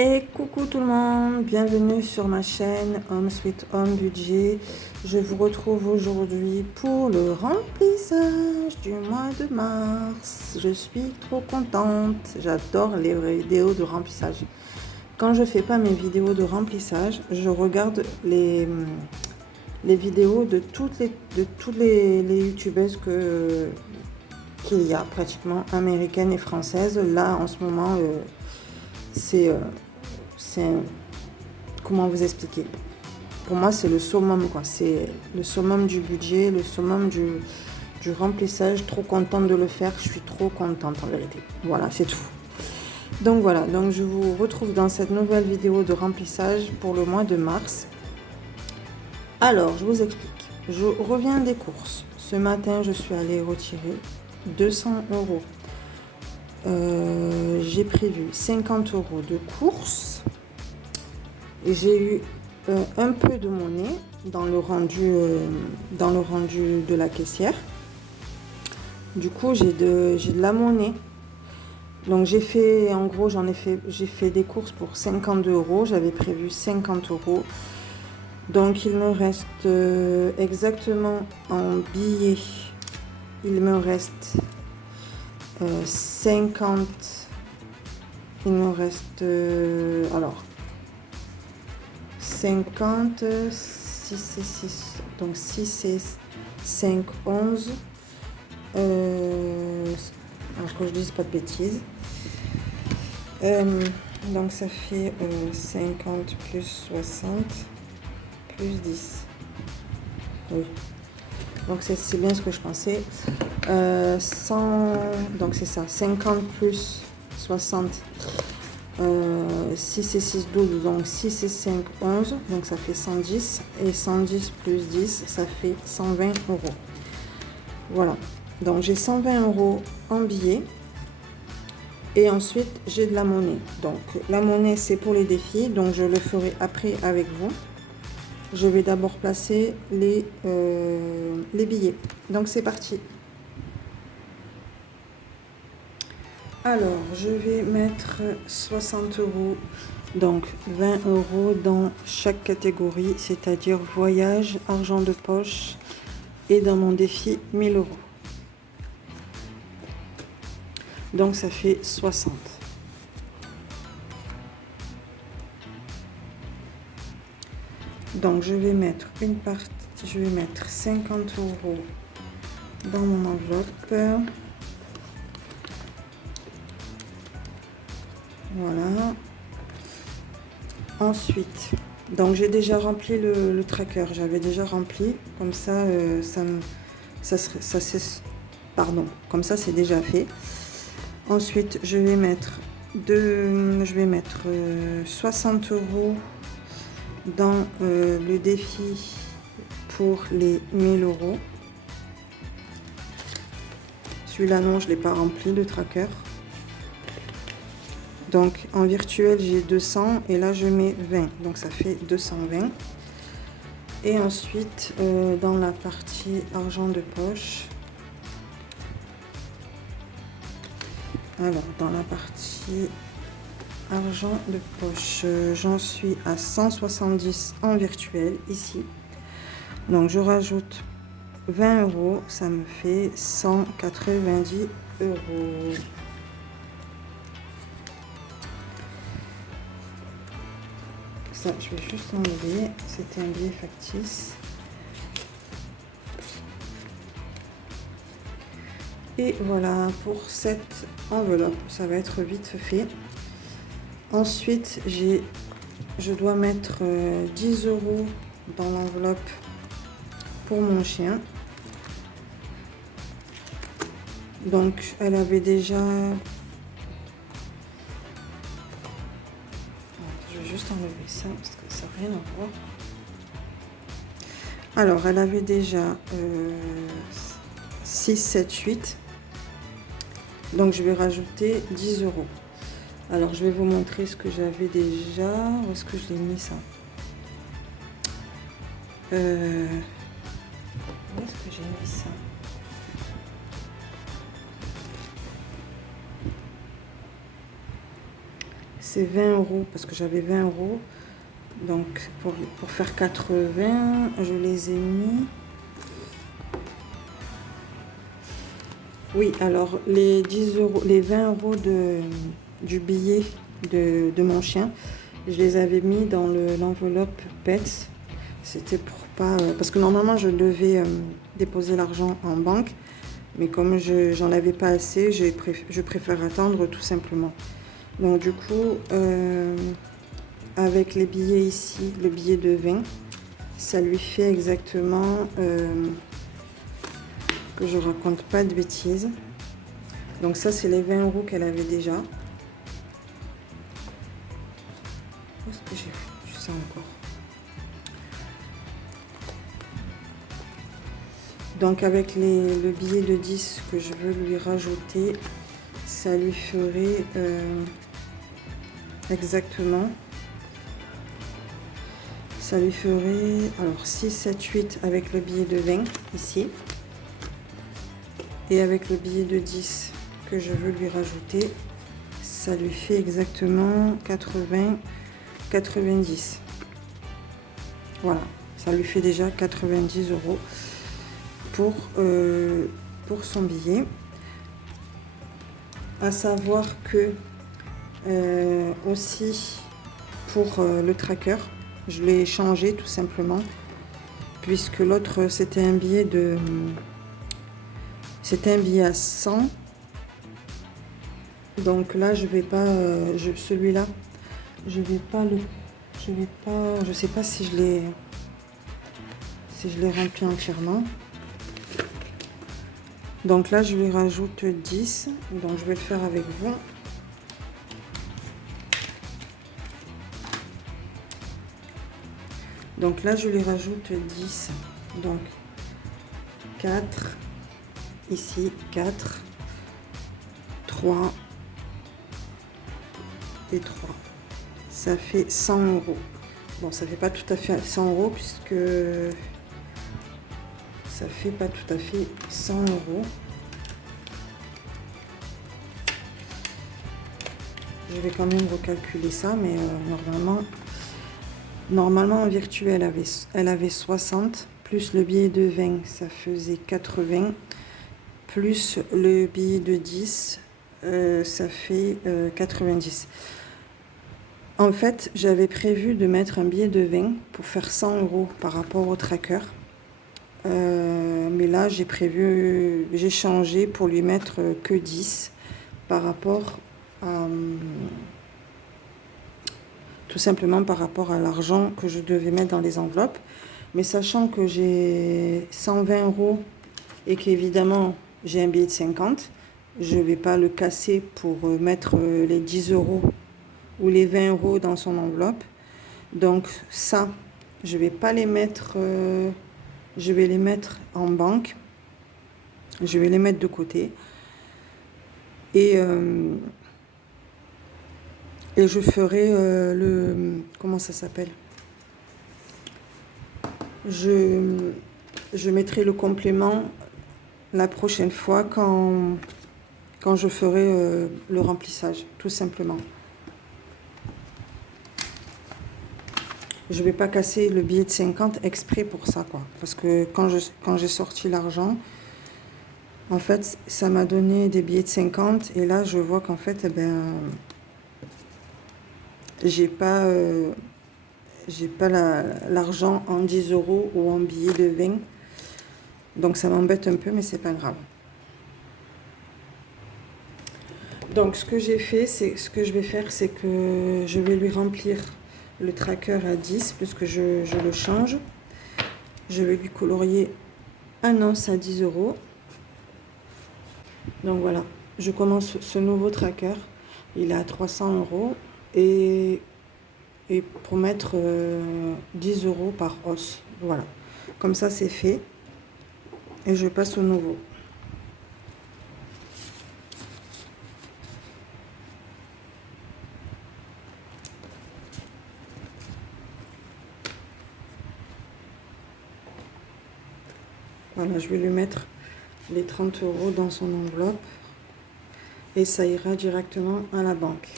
Et coucou tout le monde, bienvenue sur ma chaîne Home Sweet Home Budget. Je vous retrouve aujourd'hui pour le remplissage du mois de mars. Je suis trop contente, j'adore les vidéos de remplissage. Quand je fais pas mes vidéos de remplissage, je regarde les vidéos de toutes les youtubeuses qu'il y a pratiquement, américaines et françaises. Là en ce moment c'est comment vous expliquer, pour moi c'est le summum quoi, c'est le summum du budget, le summum du remplissage. Trop contente de le faire, je suis trop contente en vérité, voilà, c'est tout. Donc voilà, donc je vous retrouve dans cette nouvelle vidéo de remplissage pour le mois de mars. Alors je vous explique, je reviens des courses. Ce matin je suis allée retirer 200 euros. J'ai prévu 50 euros de courses. J'ai eu un peu de monnaie dans le rendu de la caissière. Du coup j'ai de la monnaie. Donc j'ai fait, en gros j'ai fait des courses pour 52 euros. J'avais prévu 50 euros. Donc il me reste exactement en billets, il me reste 50. Il me reste alors 50, 6 et 6, donc 6 et 5, 11. Alors que je dise pas de bêtises. Donc ça fait 50 plus 60 plus 10. Oui. Donc c'est bien ce que je pensais. 100, donc c'est ça, 50 plus 60. 6 et 6, 12, donc 6 et 5, 11, donc ça fait 110, et 110 plus 10, ça fait 120 euros. Voilà, donc j'ai 120 euros en billets, et ensuite j'ai de la monnaie. Donc la monnaie c'est pour les défis, donc je le ferai après avec vous. Je vais d'abord placer les billets, donc c'est parti. Alors, je vais mettre 60 euros, donc 20 euros dans chaque catégorie, c'est-à-dire voyage, argent de poche, et dans mon défi 1000 euros. Donc ça fait 60. Donc je vais mettre une partie, je vais mettre 50 euros dans mon enveloppe. Voilà. Ensuite, donc j'ai déjà rempli le tracker, j'avais déjà rempli, comme ça, comme ça c'est déjà fait. Ensuite, je vais mettre 60 euros dans le défi pour les 1000 euros. Celui-là non, je ne l'ai pas rempli, le tracker. Donc en virtuel j'ai 200 et là je mets 20, donc ça fait 220. Et ensuite dans la partie argent de poche, alors dans la partie argent de poche, j'en suis à 170 en virtuel ici. Donc je rajoute 20 euros, ça me fait 190 euros. Ça, je vais juste enlever, c'était un billet factice. Et voilà pour cette enveloppe, ça va être vite fait. Ensuite, je dois mettre 10 euros dans l'enveloppe pour mon chien. Donc, elle avait déjà... Je vais juste enlever ça parce que ça n'a rien à voir. Alors, elle avait déjà 6, 7, 8. Donc, je vais rajouter 10 euros. Alors, je vais vous montrer ce que j'avais déjà. Où est-ce que je l'ai mis ça? Où est-ce que j'ai mis ça? c'est 20 euros parce que j'avais 20 euros. Donc pour faire 80, je les ai mis. Oui, alors les 10 euros, les 20 euros du billet de mon chien, je les avais mis dans l'enveloppe PETS. C'était pour pas... parce que normalement, je devais déposer l'argent en banque. Mais comme j'en avais pas assez, je préfère attendre tout simplement. Donc du coup, avec les billets ici, le billet de 20, ça lui fait exactement... que je raconte pas de bêtises. Donc ça, c'est les 20 euros qu'elle avait déjà. Où est-ce que j'ai foutu ça encore? Donc avec le billet de 10 que je veux lui rajouter, ça lui ferait exactement... Ça lui ferait alors 6, 7, 8 avec le billet de 20 ici. Et avec le billet de 10 que je veux lui rajouter, ça lui fait exactement 80, 90. Voilà, ça lui fait déjà 90 euros pour son billet. À savoir que aussi pour le tracker, je l'ai changé tout simplement, puisque l'autre c'était un billet à 100. Donc là je vais pas celui-là, je sais pas si je l'ai rempli entièrement. Donc là je lui rajoute 10, donc je vais le faire avec vous. Donc là je lui rajoute 10, donc 4, ici 4, 3 et 3. Ça fait 100 euros. Bon, ça fait pas tout à fait 100 euros puisque ça fait pas tout à fait 100 euros. Je vais quand même recalculer ça, mais normalement en virtuel elle avait 60, plus le billet de 20, ça faisait 80, plus le billet de 10, ça fait 90. En fait, j'avais prévu de mettre un billet de 20 pour faire 100 euros par rapport au tracker. Mais là, j'ai changé pour lui mettre que 10 par rapport à... tout simplement par rapport à l'argent que je devais mettre dans les enveloppes. Mais sachant que j'ai 120 euros et qu'évidemment j'ai un billet de 50, je ne vais pas le casser pour mettre les 10 euros ou les 20 euros dans son enveloppe. Donc ça, je ne vais pas les mettre, je vais les mettre en banque. Je vais les mettre de côté. Et je ferai comment ça s'appelle? Je mettrai le complément la prochaine fois quand je ferai le remplissage, tout simplement. Je vais pas casser le billet de 50 exprès pour ça, quoi. Parce que quand j'ai sorti l'argent, en fait, ça m'a donné des billets de 50. Et là, je vois qu'en fait, eh ben, j'ai pas l'argent en 10 euros ou en billet de 20. Donc, ça m'embête un peu, mais c'est pas grave. Donc, ce que j'ai fait, ce que je vais faire, c'est que je vais lui remplir le tracker à 10, puisque je le change. Je vais lui colorier un os à 10 euros. Donc voilà, je commence ce nouveau tracker. Il est à 300 euros. Et pour mettre 10 euros par os. Voilà, comme ça c'est fait. Et je passe au nouveau. Voilà, je vais lui mettre les 30 euros dans son enveloppe et ça ira directement à la banque.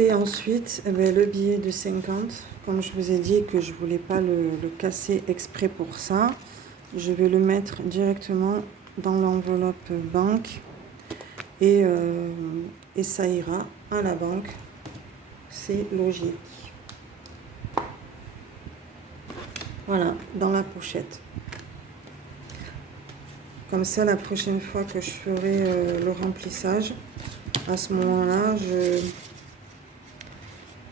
Et ensuite, eh bien, le billet de 50, comme je vous ai dit que je ne voulais pas le casser exprès pour ça, je vais le mettre directement dans l'enveloppe banque et ça ira à la banque. C'est logique. Voilà, dans la pochette. Comme ça, la prochaine fois que je ferai le remplissage, à ce moment-là,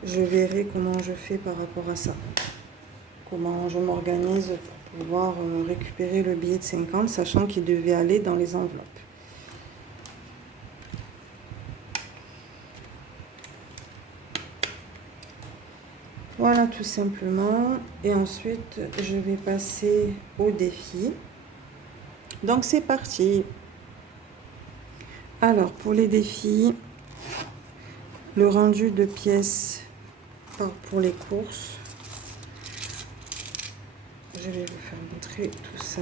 je verrai comment je fais par rapport à ça. Comment je m'organise pour pouvoir récupérer le billet de 50, sachant qu'il devait aller dans les enveloppes. Voilà, tout simplement. Et ensuite, je vais passer au défi. Donc, c'est parti. Alors, pour les défis, le rendu de pièces pour les courses. Je vais vous faire montrer tout ça.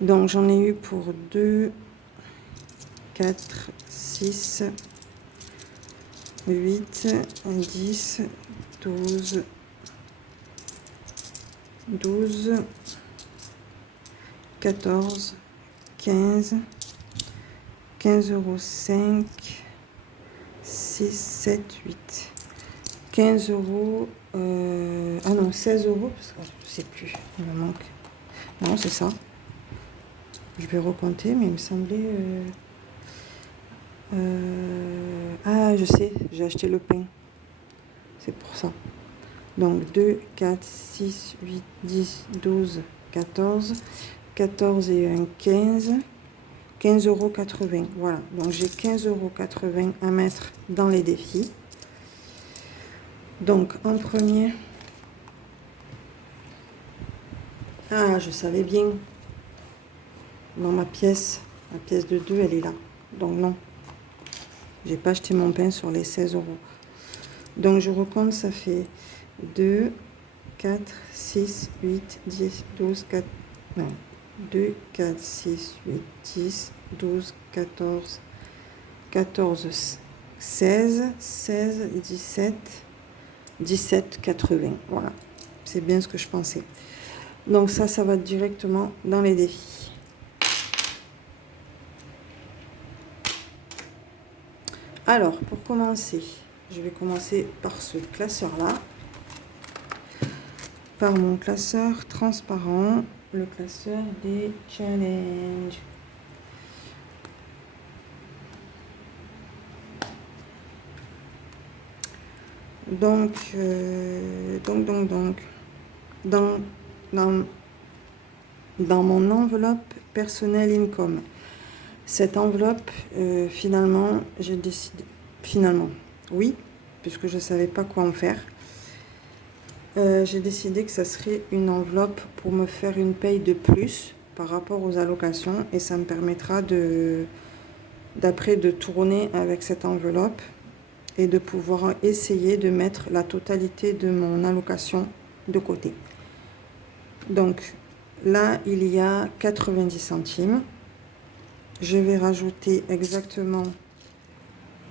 Donc, j'en ai eu pour 2, 4, 6, 8, 10, 12, 12, 14, 15, 15,5 €, 6, 7, 8. 15 €, ah non, 16 €, parce que je ne sais plus, il me manque. Non, c'est ça. Je vais recompter, mais il me semblait... ah, je sais, j'ai acheté le pain. C'est pour ça. Donc 2, 4, 6, 8, 10, 12, 14. 14 et 1, 15. 15,80 €. Voilà, donc j'ai 15,80 € à mettre dans les défis. Donc en premier... Ah, je savais bien. Dans ma pièce de 2, elle est là. Donc non, j'ai pas acheté mon pain sur les 16 €. Donc je recompte, ça fait 2, 4, 6, 8, 10, 12, 4... Non, 2, 4, 6, 8, 10, 12, 14, 14, 16, 16, 17, 17, 80. Voilà, c'est bien ce que je pensais. Donc ça va directement dans les défis. Alors, pour commencer, je vais commencer par ce classeur-là. Par mon classeur transparent, le classeur des challenges. Donc, dans mon enveloppe personnelle income, cette enveloppe, finalement, j'ai décidé, oui, puisque je ne savais pas quoi en faire, j'ai décidé que ça serait une enveloppe pour me faire une paye de plus par rapport aux allocations, et ça me permettra d'après de tourner avec cette enveloppe et de pouvoir essayer de mettre la totalité de mon allocation de côté. Donc là, il y a 90 centimes. Je vais rajouter exactement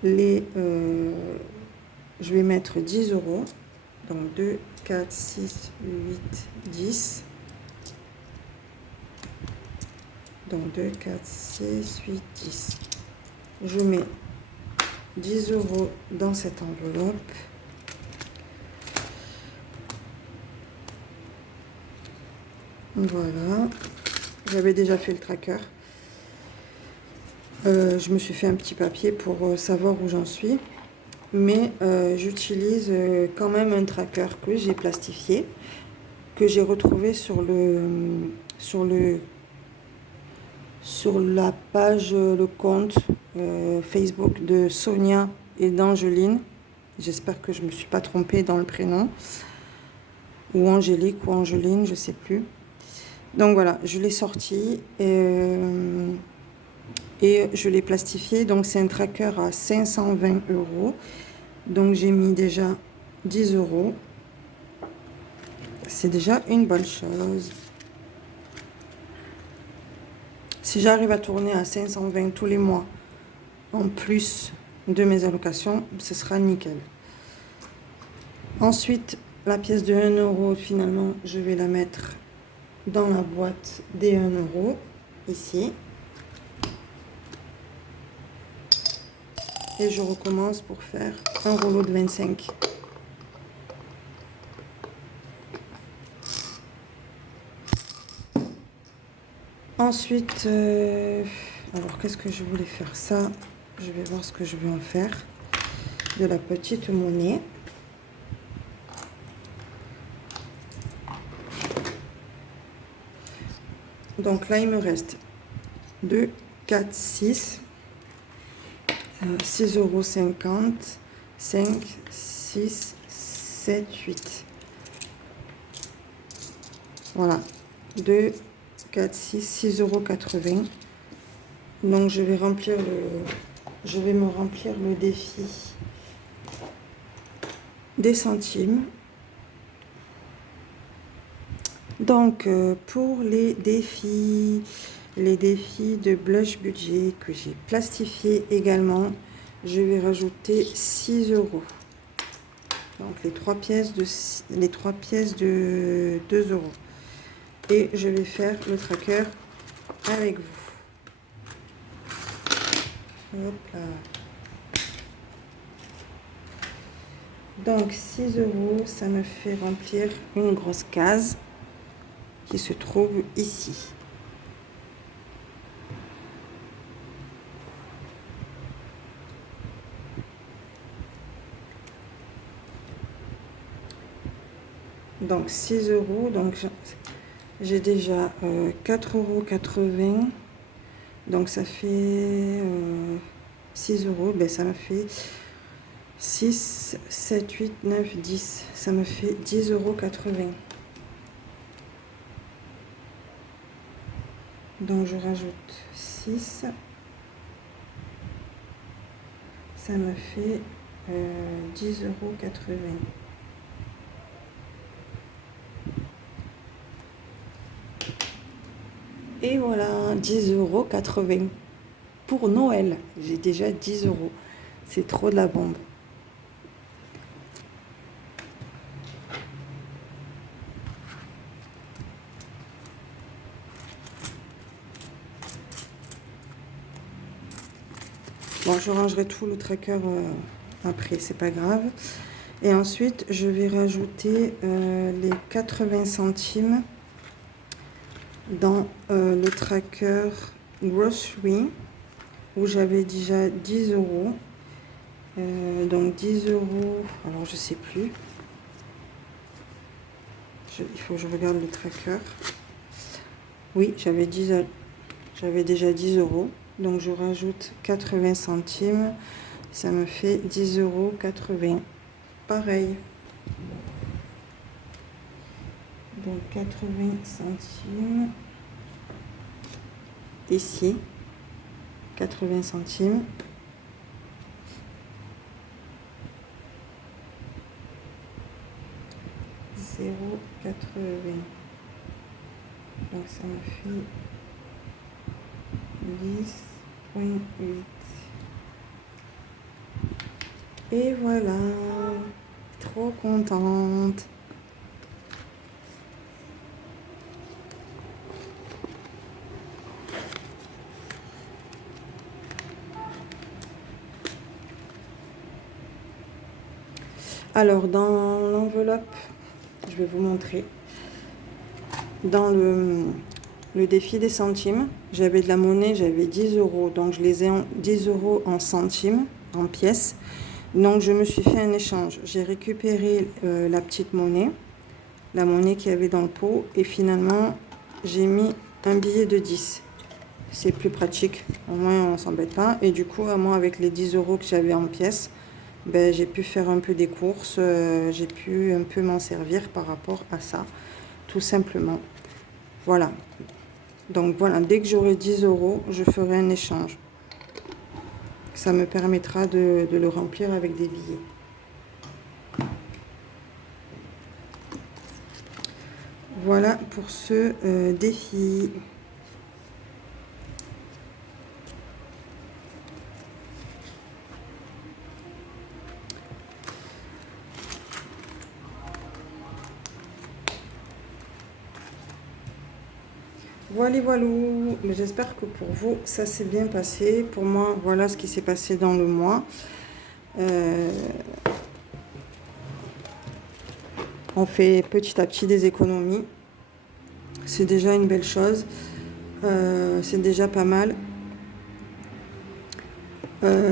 les... je vais mettre 10 €. Donc 2, 4, 6, 8, 10. Donc 2, 4, 6, 8, 10. Je mets 10 € dans cette enveloppe. Voilà. J'avais déjà fait le tracker. Je me suis fait un petit papier pour savoir où j'en suis. Mais j'utilise quand même un tracker que j'ai plastifié, que j'ai retrouvé sur la page, le compte Facebook de Sonia et d'Angeline. J'espère que je ne me suis pas trompée dans le prénom. Ou Angélique ou Angeline, je ne sais plus. Donc voilà, je l'ai sorti et je l'ai plastifié. Donc c'est un tracker à 520 €. Donc j'ai mis déjà 10 €. C'est déjà une bonne chose. Si j'arrive à tourner à 520 tous les mois, en plus de mes allocations, ce sera nickel. Ensuite, la pièce de 1 euro, finalement, je vais la mettre dans la boîte des 1 euro, ici. Et je recommence pour faire un rouleau de 25. Ensuite, alors qu'est-ce que je voulais faire? Ça, je vais voir ce que je vais en faire. De la petite monnaie. Donc là, il me reste 2, 4, 6, 6,50 €, 5, 6, 7, 8. Voilà, 2, 4, 6, 6,80 €. Donc je vais me remplir le défi des centimes. Donc pour les défis de blush budget que j'ai plastifié également, je vais rajouter 6 €. Donc les trois pièces de 2 €. Et je vais faire le tracker avec vous. Hop là. Donc 6 €, ça me fait remplir une grosse case qui se trouve ici. Donc 6 €, donc j'ai déjà 4,80 €. Donc ça fait 6 €, ben ça me fait 6, 7, 8, 9, 10. Ça me fait 10,80 €. Donc je rajoute 6. Ça me fait 10,80 €. Et voilà, 10,80 € pour Noël. J'ai déjà 10 €. C'est trop de la bombe. Bon, je rangerai tout le tracker après, c'est pas grave. Et ensuite, je vais rajouter les 80 centimes dans le tracker Grocery où j'avais déjà 10 €. Donc 10 €, alors je sais plus. Il faut que je regarde le tracker. Oui, j'avais déjà 10 €. Donc je rajoute 80 centimes. Ça me fait 10,80 €. Pareil. Donc 80 centimes. Ici. 80 centimes. €0,80. Donc ça me fait 10,8. Et voilà, trop contente. Alors dans l'enveloppe, je vais vous montrer. Dans le défi des centimes, j'avais de la monnaie, j'avais 10 €. Donc je les ai en 10 € en centimes, en pièces. Donc je me suis fait un échange. J'ai récupéré la petite monnaie, la monnaie qu'il y avait dans le pot. Et finalement, j'ai mis un billet de 10. C'est plus pratique, au moins on ne s'embête pas. Et du coup, moi avec les 10 € que j'avais en pièces, ben, j'ai pu faire un peu des courses. J'ai pu un peu m'en servir par rapport à ça, tout simplement. Voilà. Donc voilà, dès que j'aurai 10 €, je ferai un échange. Ça me permettra de le remplir avec des billets. Voilà pour ce défi. Voilà, voilà. Mais j'espère que pour vous, ça s'est bien passé. Pour moi, voilà ce qui s'est passé dans le mois. Euh, on fait petit à petit des économies. C'est déjà une belle chose. C'est déjà pas mal.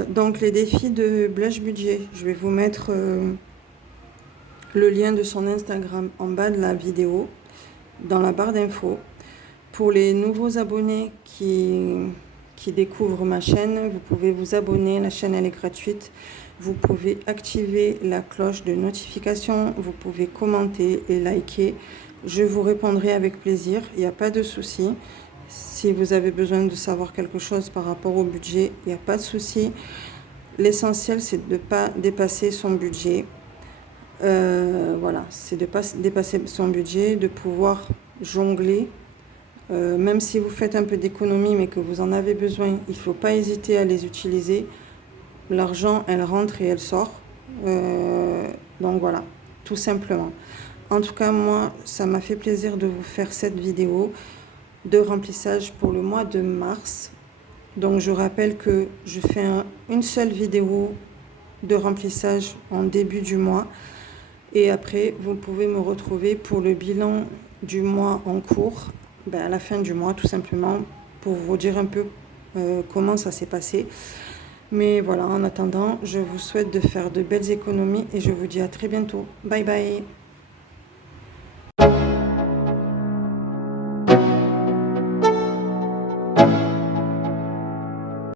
Donc les défis de Blash Budget, je vais vous mettre le lien de son Instagram en bas de la vidéo, dans la barre d'infos. Pour les nouveaux abonnés qui découvrent ma chaîne, vous pouvez vous abonner, la chaîne elle est gratuite. Vous pouvez activer la cloche de notification, vous pouvez commenter et liker. Je vous répondrai avec plaisir, il n'y a pas de souci. Si vous avez besoin de savoir quelque chose par rapport au budget, il n'y a pas de souci. L'essentiel, c'est de ne pas dépasser son budget. Voilà, c'est de ne pas dépasser son budget, de pouvoir jongler. Même si vous faites un peu d'économie mais que vous en avez besoin, il ne faut pas hésiter à les utiliser. L'argent, elle rentre et elle sort. Donc voilà, tout simplement. En tout cas, moi, ça m'a fait plaisir de vous faire cette vidéo de remplissage pour le mois de mars. Donc je rappelle que je fais une seule vidéo de remplissage en début du mois. Et après, vous pouvez me retrouver pour le bilan du mois en cours, à la fin du mois tout simplement, pour vous dire un peu comment ça s'est passé. Mais voilà, en attendant, je vous souhaite de faire de belles économies et je vous dis à très bientôt. Bye bye.